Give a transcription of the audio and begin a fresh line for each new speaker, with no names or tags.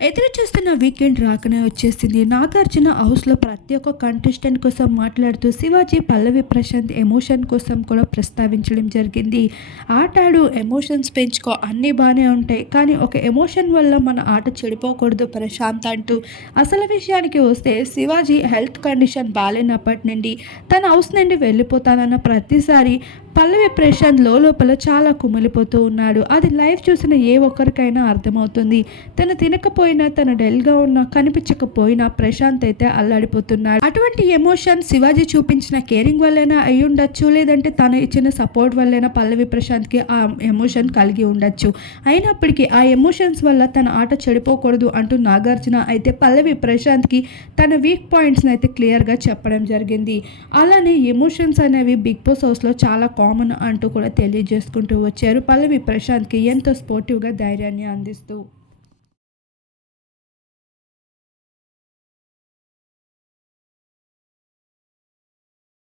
ఎదురు చూస్తున్న వీకెండ్ రాకనే వచ్చేసింది. నాగార్జున హౌస్లో ప్రతి ఒక్క కంటెస్టెంట్ కోసం మాట్లాడుతూ శివాజీ పల్లవి ప్రశాంత్ ఎమోషన్ కోసం కూడా ప్రస్తావించడం జరిగింది. ఆటాడు ఎమోషన్స్ పెంచుకో అన్నీ బాగానే ఉంటాయి. కానీ ఒక ఎమోషన్ వల్ల మన ఆట చెడిపోకూడదు ప్రశాంత్ అంటూ. అసలు విషయానికి వస్తే శివాజీ హెల్త్ కండిషన్ బాగాలేనప్పటి నుండి తన హౌస్ నుండి వెళ్ళిపోతానన్న ప్రతిసారి పల్లవి ప్రశాంత్ లోపల చాలా కుమిలిపోతూ ఉన్నాడు. అది లైవ్ చూసిన ఏ ఒక్కరికైనా అర్థమవుతుంది. తను తినకపోయినా తన డెల్గా ఉన్నా కనిపించకపోయినా ప్రశాంత్ అయితే అల్లాడిపోతున్నాడు. అటువంటి ఎమోషన్ శివాజీ చూపించిన కేరింగ్ వల్లైనా అయి ఉండొచ్చు? లేదంటే తను ఇచ్చిన సపోర్ట్ వల్లైనా పల్లవి ప్రశాంత్కి ఆ ఎమోషన్ కలిగి ఉండొచ్చు? అయినప్పటికీ ఆ ఎమోషన్స్ వల్ల తన ఆట చెడిపోకూడదు అంటూ నాగార్జున అయితే పల్లవి ప్రశాంత్కి తన వీక్ పాయింట్స్ని అయితే క్లియర్గా చెప్పడం జరిగింది. అలానే ఎమోషన్స్ అనేవి బిగ్ బాస్ హౌస్లో చాలా కామన్ అంటూ కూడా తెలియజేసుకుంటూ వచ్చారు పల్లవి ప్రశాంత్కి ఎంతో స్పోర్టివ్గా ధైర్యాన్ని అందిస్తూ.